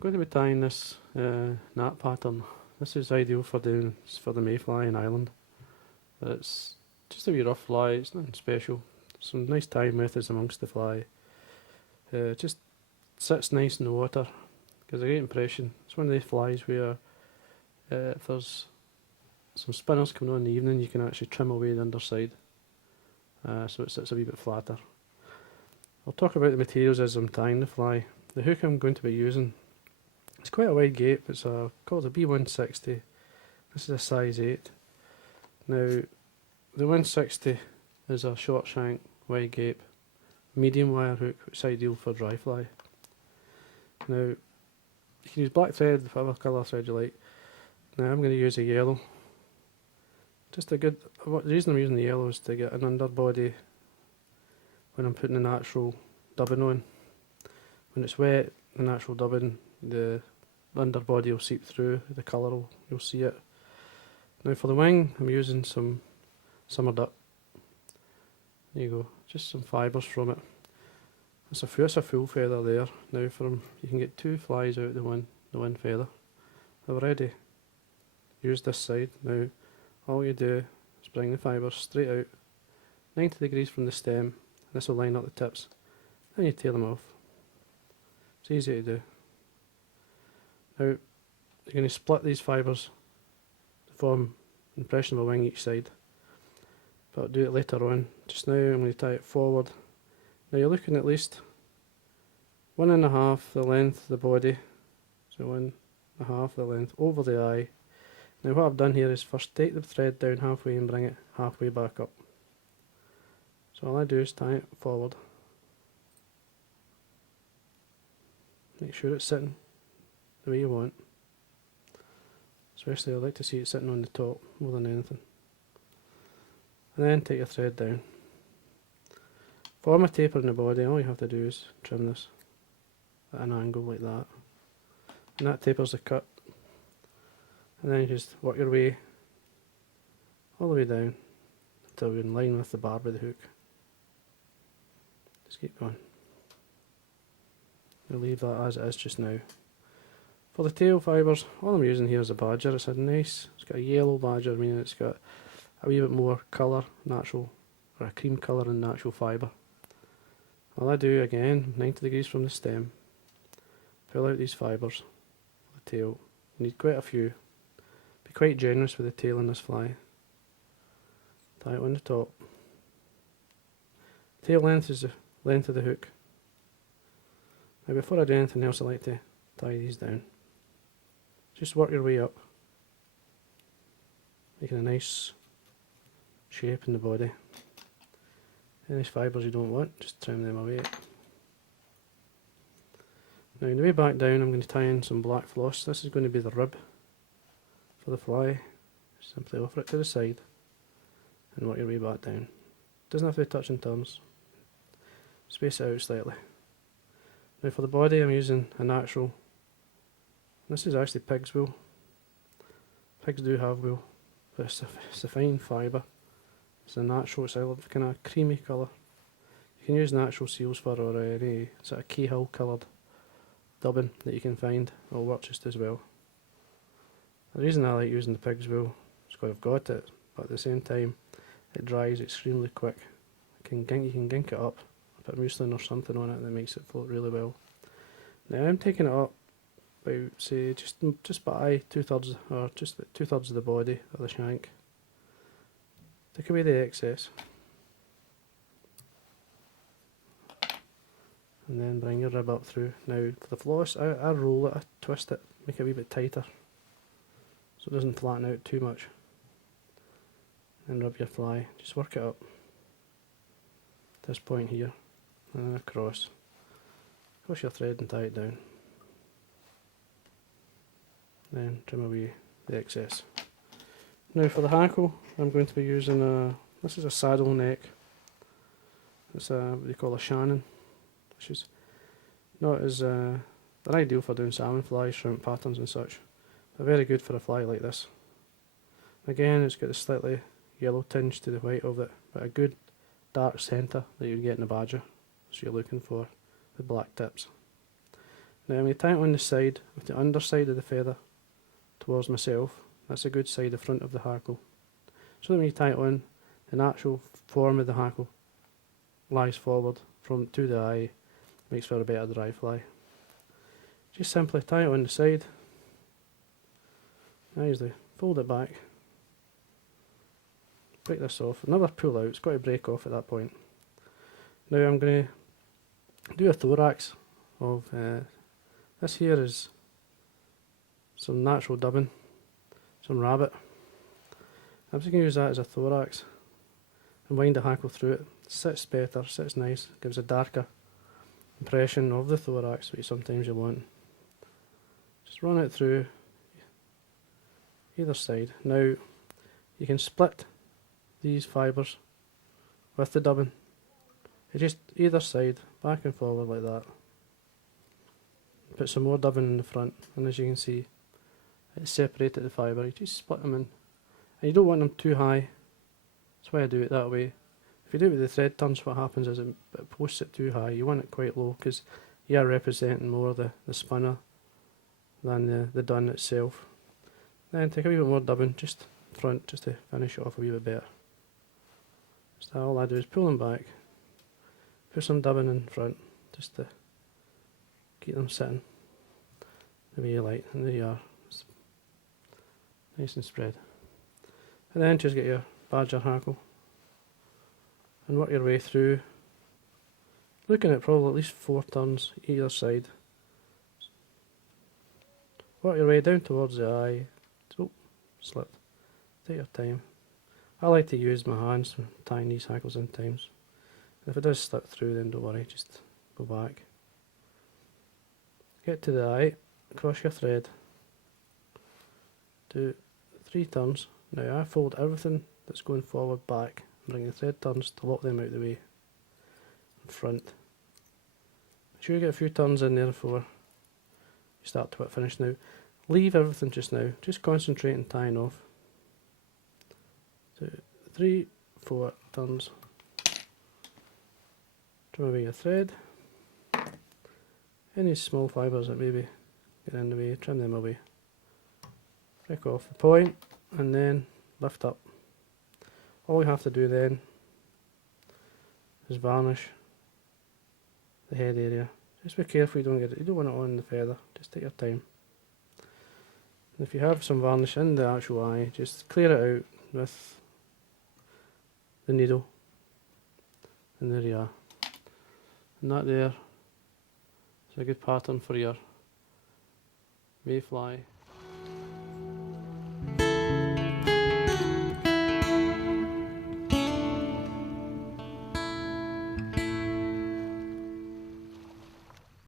going to be tying this gnat pattern. This is ideal for the mayfly in Ireland. It's just a wee rough fly, it's nothing special. Some nice tying methods amongst the fly. Just sits nice in the water, gives a great impression. It's one of these flies where if there's some spinners coming on in the evening, you can actually trim away the underside, so it sits a wee bit flatter. I'll talk about the materials as I'm tying the fly. The hook I'm going to be using, it's quite a wide gape. It's called a B160. This is a size 8. Now, the 160 is a short shank, wide gape, medium wire hook, which is ideal for dry fly. Now, you can use black thread, whatever colour thread you like. Now I'm going to use a yellow. Just a good, the reason I'm using the yellow is to get an underbody when I'm putting the natural dubbing on. When it's wet, the natural dubbing, the underbody will seep through, the colour, you'll see it. Now for the wing, I'm using some summer duck. There you go, just some fibres from it. It's a full feather there. Now you can get 2 flies out of the one feather. I've already used this side. Now all you do is bring the fibres straight out, 90 degrees from the stem. This will line up the tips. Then you tail them off. It's easy to do. Now you're going to split these fibres to form an impression of a wing each side. But I'll do it later on. Just now I'm going to tie it forward. Now you're looking at least 1.5 the length of the body. So 1.5 the length over the eye. Now what I've done here is first take the thread down halfway and bring it halfway back up. So all I do is tie it forward. Make sure it's sitting the way you want. Especially I like to see it sitting on the top more than anything. And then take your thread down. Form a taper in the body. All you have to do is trim this at an angle like that. And that tapers the cut. And then you just work your way all the way down until you're in line with the barb of the hook. Just keep going. We'll leave that as it is just now. For the tail fibres, all I'm using here is a badger. It's got a yellow badger, meaning it's got a wee bit more colour, natural, or a cream colour in natural fibre. All I do again, 90 degrees from the stem, pull out these fibres for the tail. You need quite a few. Be quite generous with the tail on this fly. Tie it on the top. Tail length is the length of the hook. Now before I do anything else, I like to tie these down. Just work your way up, making a nice shape in the body. Any fibres you don't want, just trim them away. Now on the way back down, I'm going to tie in some black floss. This is going to be the rib for the fly. Simply offer it to the side and work your way back down. Doesn't have to be touching turns. Space it out slightly. Now for the body, I'm using a natural. This is actually pig's wool. Pigs do have wool, but it's a fine fibre. It's a natural, it's a kind of creamy colour. You can use natural seal's fur or any sort of Cahill coloured dubbing that you can find. It'll work just as well. The reason I like using the pig's wool is because I've got it, but at the same time it dries extremely quick. You can gink it up, put muslin or something on it that makes it float really well. Now I'm taking it up about, say, just by 2/3 or just about 2/3 of the body of the shank. Take away the excess. And then bring your rib up through. Now for the floss, I roll it, I twist it, make it a wee bit tighter so it doesn't flatten out too much. And rub your fly, just work it up. This point here, and then across. Cross your thread and tie it down. Then trim away the excess. Now for the hackle, I'm going to be using this is a saddle neck. It's what they call a Shannon, which is not as they're ideal for doing salmon flies, shrimp patterns and such. They're very good for a fly like this. Again, it's got a slightly yellow tinge to the white of it, but a good dark centre that you'd get in a badger, so you're looking for the black tips. Now I'm going to tie it on the side, with the underside of the feather towards myself. That's a good side, the front of the hackle. So that when you tie it on, the natural form of the hackle lies forward from to the eye, makes for a better dry fly. Just simply tie it on the side. I usually fold it back, break this off, another pull out, it's got to break off at that point. Now I'm going to do a thorax of, this here is some natural dubbing, some rabbit. I'm just going to use that as a thorax and wind the hackle through it. It sits better, sits nice, gives a darker impression of the thorax, which sometimes you want. Just run it through either side. Now you can split these fibres with the dubbing. It's just either side, back and forward like that. Put some more dubbing in the front, and as you can see, it's separated the fibre. You just split them in, and you don't want them too high. That's why I do it that way. If you do it with the thread turns, what happens is it posts it too high. You want it quite low because you are representing more the spinner than the dun itself. Then take a wee bit more dubbing, just front, just to finish it off a wee bit better. So all I do is pull them back, put some dubbing in front, just to keep them sitting the way you like, and there you are. It's nice and spread. And then just get your badger hackle and work your way through, looking at probably at least 4 turns either side. Work your way down towards the eye. Oh, slipped. Take your time. I like to use my hands when tying these hackles in times. If it does slip through, then don't worry, just go back. Get to the eye, cross your thread, do 3 turns. Now I fold everything that's going forward back, bring the thread turns to lock them out of the way in front. Make sure you get a few turns in there before you start to finish. Now leave everything just now, just concentrate on tying off. 2, 3, 4 turns. Trim away your thread. Any small fibres that maybe get in the way, trim them away. Break off the point and then lift up. All you have to do then is varnish the head area. Just be careful you don't get it. You don't want it on the feather. Just take your time. And if you have some varnish in the actual eye, just clear it out with the needle. And there you are. And that there is a good pattern for your mayfly.